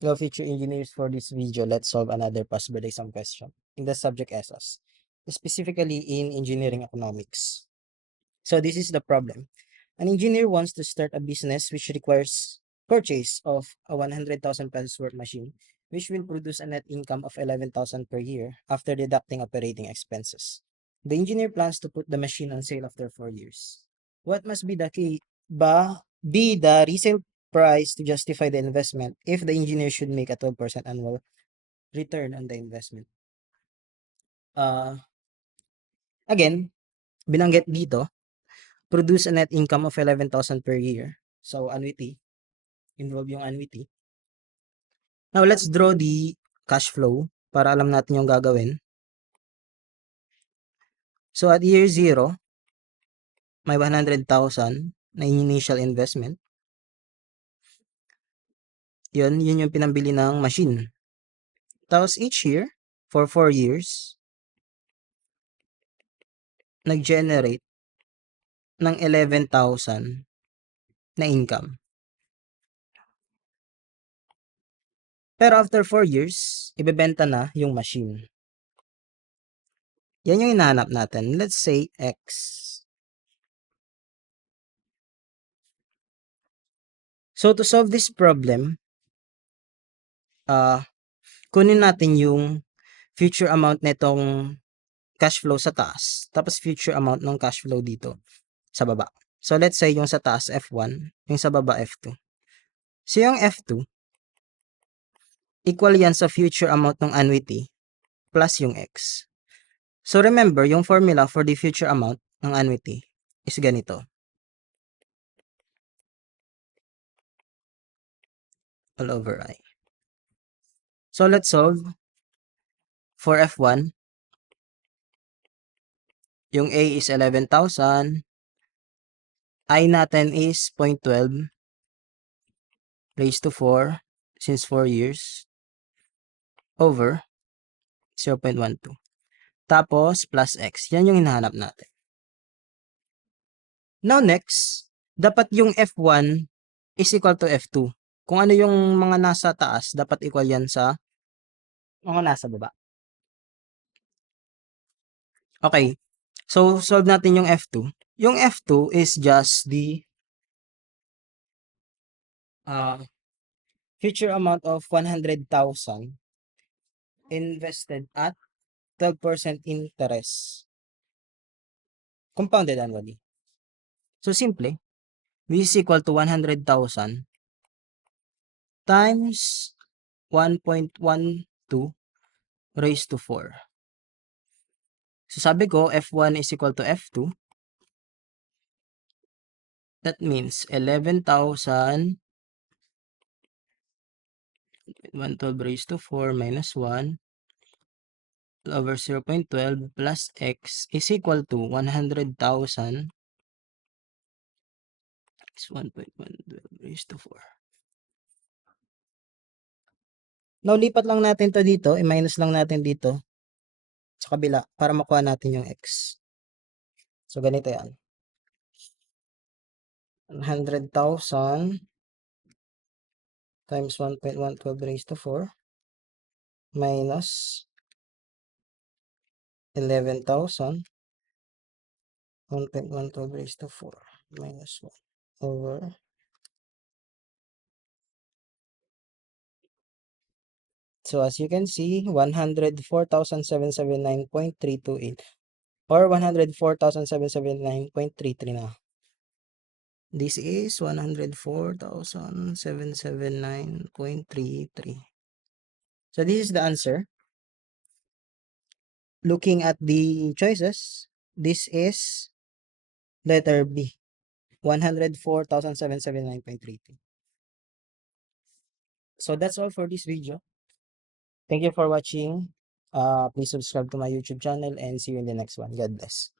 Hello, future engineers. For this video, let's solve another possible exam question in the subject ESAS, specifically in engineering economics. So this is the problem. An engineer wants to start a business which requires purchase of a 100,000 pesos worth machine, which will produce a net income of 11,000 per year after deducting operating expenses. The engineer plans to put the machine on sale after 4 years. What must be the be the resale price to justify the investment if the engineer should make a 12% annual return on the investment? Uh, Again, binanggit dito, produce a net income of 11,000 per year. So, annuity. Involve yung annuity. Now, let's draw the cash flow para alam natin yung gagawin. So, at year 0, may 100,000 na initial investment. Yun yung pinambili ng machine. Tapos, each year, for 4 years, nag-generate ng 11,000 na income. Pero after 4 years, ibebenta na yung machine. Yan yung hinahanap natin. Let's say X. So to solve this problem, kunin natin yung future amount netong cash flow sa taas, tapos future amount ng cash flow dito sa baba. So let's say yung sa taas F1, yung sa baba F2. So yung F2, equal yan sa future amount ng annuity plus yung X. So remember, yung formula for the future amount ng annuity is ganito. All over I. So let's solve for F1. Yung A is 11,000. I natin is 0.12 raised to 4 since 4 years over 0.12. Tapos plus X. Yan yung hinahanap natin. Now next, dapat yung F1 is equal to F2. Kung ano yung mga nasa taas, dapat equal yan sa mga nasa baba. Okay. So, solve natin yung F2. Yung F2 is just the future amount of 100,000 invested at 12% interest. Compounded annually. So, simple. V is equal to 100,000 times 1.12 raised to 4. So, sabi ko, F1 is equal to F2. That means 11,000 112 raised to 4 minus 1 over 0.12 plus X is equal to 100,000 is 1.12 raised to 4. Now, lipat lang natin to dito, i-minus lang natin dito sa kabila para makuha natin yung X. So, ganito yan. 100,000 times 1.12 raised to 4 minus 11,000 1.12 raised to 4 minus 1 over so as you can see 104,779.328 or 104,779.33 na. This is 104,779.33. So this is the answer. Looking at the choices, this is letter B, 104,779.33. So that's all for this video. Thank you for watching. Please subscribe to my YouTube channel and see you in the next one. God bless.